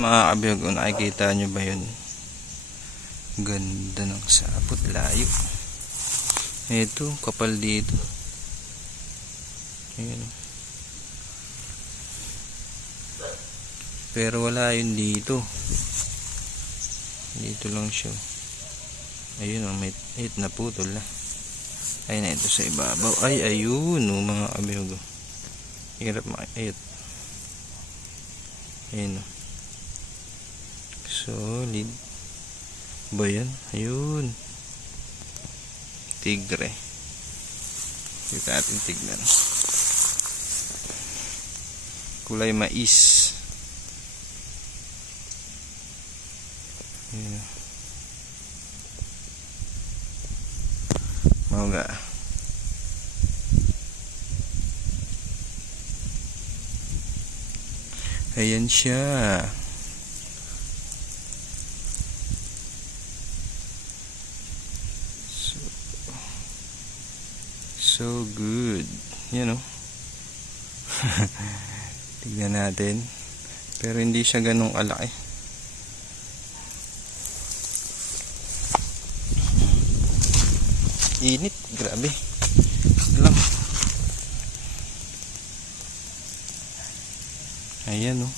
Mga kabiyog, kung nakikita nyo ba yun, ganda ng sapot, layo. Ito, kapal dito. Ayan. Pero wala yun dito. Dito lang siya. Ayun, may hit na putol na. Ayun na, ito sa ibabaw. Ay, ayun, mga kabiyog. Hirap makikita. Ayun, solid ba yan? Ayun, tigre. Dito natin tignan. Kulay mais. Ayun, mga ayan siya. So good. Yan o. Tignan natin. Pero hindi siya ganong kalaki. Init. Grabe. Lang. Ayan o.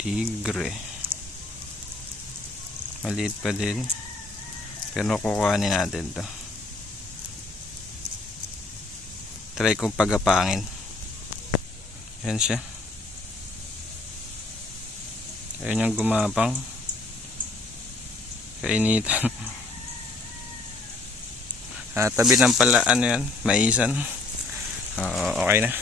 Tigre. Maliit pa din. Pero kukuhanin natin to. Try kong pagapangin. Ayan siya. Ayan yung gumapang. Kainitan. Tabi ng pala ano yan, maisan. Okay na.